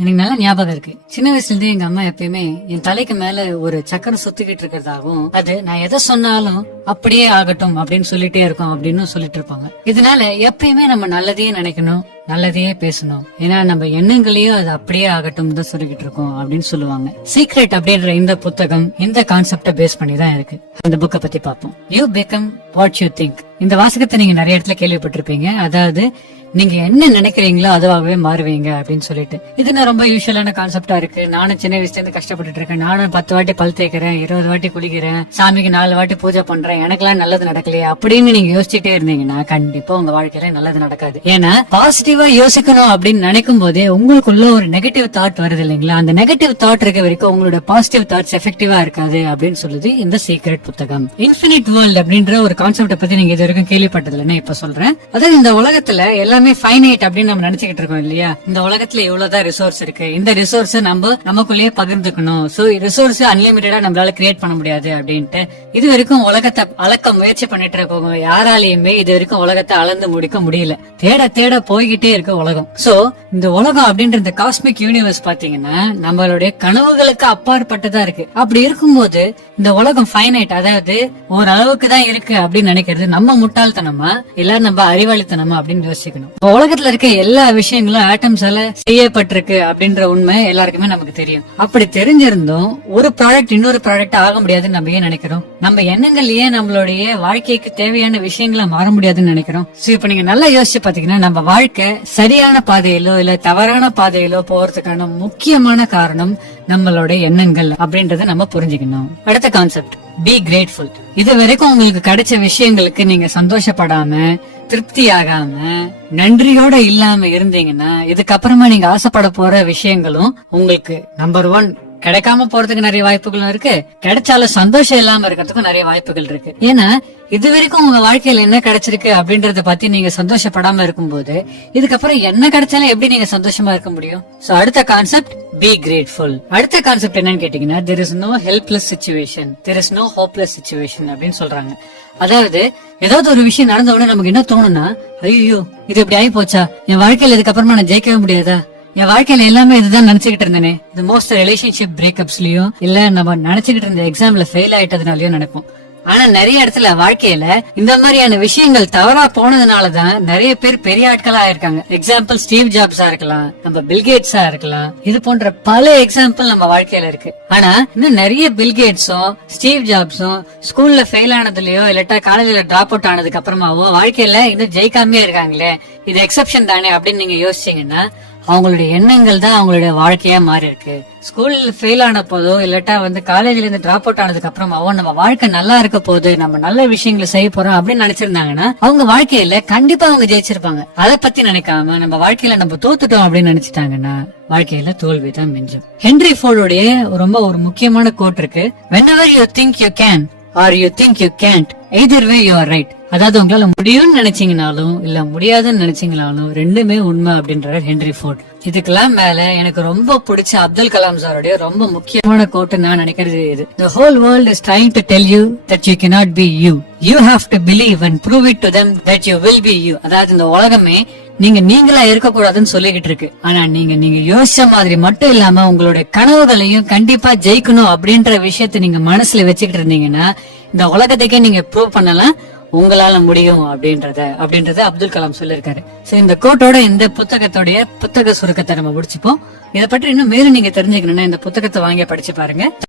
எனக்கு நல்லா ஞாபகம் இருக்கு. சின்ன வயசுல இருந்தே எங்க அம்மா எப்பயுமே என் தலைக்கு மேல ஒரு சக்கரம் சுத்திக்கிட்டு இருக்கிறதாகவும், அது நான் எதை சொன்னாலும் அப்படியே ஆகட்டும் அப்படின்னு சொல்லிட்டே இருக்கோம் அப்படின்னு சொல்லிட்டு இருப்பாங்க. இதனால எப்பயுமே நம்ம நல்லதையே நினைக்கணும், நல்லதையே பேசணும். ஏன்னா நம்ம எண்ணங்களையும் அது அப்படியே ஆகட்டும் தான் சொல்லிக்கிட்டு இருக்கோம் அப்படின்னு சொல்லுவாங்க. சீக்ரெட் அப்படின்ற இந்த புத்தகம் இந்த கான்செப்ட பேஸ் பண்ணி தான் இருக்கு. அந்த புக்கை பத்தி பார்ப்போம். You become what you think. இந்த வாசகத்தை நீங்க நிறைய இடத்துல கேள்விப்பட்டிருப்பீங்க. அதாவது நீங்க என்ன நினைக்கிறீங்களோ அதுவாகவே மாறுவீங்க அப்படின்னு சொல்லிட்டு. இது நான் ரொம்ப யூஸ்வலான கான்செப்டா இருக்கு. நானும் சின்ன வயசுல இருந்து கஷ்டப்பட்டு இருக்கேன். நானும் 10 வாட்டி பல் தேய்க்கிறேன், 20 வாட்டி குளிக்கிறேன், சாமிக்கு 4 வாட்டி பூஜை பண்றேன், எனக்கெல்லாம் நல்லது நடக்கலையே அப்படின்னு நீங்க யோசிச்சுட்டே இருந்தீங்கன்னா கண்டிப்பா உங்க வாழ்க்கையில நல்லது நடக்காது. ஏன்னா பாசிட்டிவா யோசிக்கணும் அப்படின்னு நினைக்கும் போதே உங்களுக்குள்ள ஒரு நெகட்டிவ் தாட் வருது இல்லைங்களா? அந்த நெகட்டிவ் தாட் இருக்க வரைக்கும் உங்களோட பாசிட்டிவ் தாட்ஸ் எஃபெக்டிவா இருக்காது அப்படின்னு சொல்லுது இந்த சீக்ரெட் புத்தகம். இன்ஃபினிட் வேர்ல்ட் அப்படின்ற ஒரு கான்செப்ட பத்தி நீங்க இது வரைக்கும் கேள்விப்பட்டதில்லைன்னு இப்ப சொல்றேன். அதாவது இந்த உலகத்துல எல்லாமே ஃபைனைட் அப்படின்னு நம்ம நினைச்சுக்கிட்டு இருக்கோம் இல்லையா? இந்த உலகத்துல இவ்வளவுதான் ரிசோர்ஸ் இருக்கு, இந்த ரிசோர்ஸ் நம்ம நமக்குள்ளேயே பகிர்ந்துக்கணும், சோ ரிசோர்ஸ் அன்லிமிட்டடா நம்மளால கிரியேட் பண்ண முடியாது அப்படின்ட்டு இது வரைக்கும் உலகத்தை அளக்க முயற்சி பண்ணிட்டு இருக்கவங்க யாராலையுமே இது வரைக்கும் உலகத்தை அளந்து முடிக்க முடியல. தேட தேட போய்கிட்டே இருக்க உலகம். சோ இந்த உலகம் அப்படின்ற இந்த காஸ்மிக் யூனிவர்ஸ் பாத்தீங்கன்னா நம்மளுடைய கனவுகளுக்கு அப்பாற்பட்டதா இருக்கு. அப்படி இருக்கும்போது இந்த உலகம் ஃபைனைட், அதாவது ஓரளவுக்கு தான் இருக்கு அப்படின்னு நினைக்கிறது நம்ம முட்டாள்தனமா இல்ல நம்ம அறிவாளித்தனமா அப்படின்னு யோசிக்கணும். உலகத்துல இருக்க எல்லா விஷயங்களும் ஆட்டம்ஸால செய்யப்பட்டிருக்கு அப்படின்ற உண்மை எல்லாருக்குமே நமக்கு தெரியும். அப்படி தெரிஞ்சிருந்தும் ஒரு ப்ராடக்ட் இன்னொரு ப்ராடக்ட் ஆக முடியாதுன்னு நம்ம ஏன் நினைக்கிறோம்? நம்ம எண்ணங்கள் ஏன் நம்மளுடைய வாழ்க்கைக்கு தேவையான விஷயங்களை மாற முடியாதுன்னு நினைக்கிறோம்? இப்ப நீங்க நல்லா யோசிச்சு பாத்தீங்கன்னா நம்ம வாழ்க்கை சரியான பாதையிலோ இல்ல தவறான பாதையிலோ போறதுக்கான முக்கியமான காரணம் நம்மளோட எண்ணங்கள் அப்படின்றத நம்ம புரிஞ்சுக்கணும். அடுத்த கான்செப்ட், பி கிரேட்ஃபுல். இது வரைக்கும் உங்களுக்கு கிடைச்ச விஷயங்களுக்கு நீங்க சந்தோஷப்படாம திருப்தி ஆகாம நன்றியோட இல்லாம இருந்தீங்கன்னா இதுக்கப்புறமா நீங்க ஆசைப்பட போற விஷயங்களும் உங்களுக்கு நம்பர் 1 கிடைக்காம போறதுக்கு நிறைய வாய்ப்புகளும் இருக்கு, கிடைச்சாலும் சந்தோஷம் இல்லாம இருக்கிறதுக்கும் நிறைய வாய்ப்புகள் இருக்கு. ஏன்னா இது வரைக்கும் உங்க வாழ்க்கையில என்ன கிடைச்சிருக்கு அப்படின்றத பத்தி நீங்க சந்தோஷப்படாம இருக்கும்போது இதுக்கப்புறம் என்ன கிடைச்சாலும் எப்படி நீங்க சந்தோஷமா இருக்க முடியும்? சோ அடுத்த கான்செப்ட், பி கிரேட்ஃபுல். அடுத்த கான்செப்ட் என்னன்னு கேட்டீங்கன்னா, there is no helpless situation, there is no hopeless situation அப்படின்னு சொல்றாங்க. அதாவது ஏதாவது ஒரு விஷயம் நடந்த உடனே நமக்கு என்ன தோணும்னா, ஐயோ இது இப்படி ஆகி போச்சா, என் வாழ்க்கையில இதுக்கப்புறமா நான் ஜெயிக்கவே முடியாதா, என் வாழ்க்கையில எல்லாமே இதுதான் நினைச்சுக்கிட்டு இருந்தேனே. இது மோஸ்ட் ரிலேஷன்ஷிப் பிரேக்கப்ஸ்லயும் இல்ல நம்ம நினைச்சுக்கிட்டு இருந்த எக்ஸாம்ல ஃபெயில் ஆயிட்டதுனாலயும் நினைப்போம். ஆனா நிறைய இடத்துல வாழ்க்கையில இந்த மாதிரியான விஷயங்கள் தவறா போனதுனாலதான் நிறைய பேர் பெரிய ஆட்களா ஆயிருக்காங்க. எக்ஸாம்பிள் ஸ்டீவ் ஜாப்ஸா இருக்கலாம், நம்ம பில்கேட்ஸா இருக்கலாம். இது போன்ற பல எக்ஸாம்பிள் நம்ம வாழ்க்கையில இருக்கு. ஆனா இன்னும் நிறைய பில்கேட்ஸும் ஸ்டீவ் ஜாப்ஸும் ஸ்கூல்ல ஃபெயில் ஆனதுலயோ இல்லாட்டா காலேஜ்ல டிராப் அவுட் ஆனதுக்கு அப்புறமாவோ வாழ்க்கையில இன்னும் ஜெயிக்காமே இருக்காங்களே, இது எக்ஸெப்ஷன் தானே அப்படின்னு நீங்க யோசிச்சீங்கன்னா அவங்களுடைய எண்ணங்கள் தான் அவங்களுடைய வாழ்க்கையா மாறி இருக்கு. ஸ்கூல்ல ஃபெயில் ஆன போதோ இல்லாட்டா காலேஜ்ல இருந்து டிராப் அவுட் ஆனதுக்கு அப்புறமாவோ நம்ம வாழ்க்கை நல்லா இருக்க போது, நம்ம நல்ல விஷயங்களை செய்ய போறோம் அப்படின்னு நினைச்சிருந்தாங்கன்னா அவங்க வாழ்க்கையில கண்டிப்பா அவங்க ஜெயிச்சிருப்பாங்க. அதை பத்தி நினைக்காம நம்ம வாழ்க்கையில நம்ம தோத்துட்டோம் அப்படின்னு நினைச்சிட்டாங்கன்னா வாழ்க்கையில தோல்விதான் மிஞ்சும். ஹென்ரி ஃபோர்டுடைய ரொம்ப ஒரு முக்கியமான கோட் இருக்கு, whenever you think you can or you think you can't, either way you are right. அதாவது உங்களால முடியும்னு நினைச்சீங்கனாலும் இல்ல முடியாதுன்னு நினைச்சீங்கனாலும் ரெண்டுமே உண்மை அப்படின்றாரு ஹென்ரி ஃபோர்ட். இதுக்கெல்லாம் மேல எனக்கு ரொம்ப பிடிச்ச அப்துல் கலாம் சாருடைய ரொம்ப முக்கியமான கோட்டு நான் நினைக்கிறது இது, the whole world is trying to tell you that you cannot be you, you have to believe and prove it to them that you will be you. அதாவது இந்த உலகமே நீங்களா இருக்கக்கூடாதுன்னு சொல்லிக்கிட்டு இருக்கு. ஆனா நீங்க யோசிச்ச மாதிரி மட்டும் இல்லாம உங்களுடைய கனவுகளையும் கண்டிப்பா ஜெயிக்கணும் அப்படின்ற விஷயத்த நீங்க மனசுல வச்சுக்கிட்டு இருந்தீங்கன்னா இந்த உலகத்துக்கே நீங்க ப்ரூவ் பண்ணலாம் உங்களால முடியும் அப்படின்றத அப்துல் கலாம் சொல்லிருக்காரு. சோ இந்த கோட்டோட இந்த புத்தக சுருக்கத்தை நம்ம முடிச்சுப்போம். இதை பற்றி இன்னும் மேலும் நீங்க தெரிஞ்சுக்கணும்னா இந்த புத்தகத்தை வாங்கி படிச்சு பாருங்க.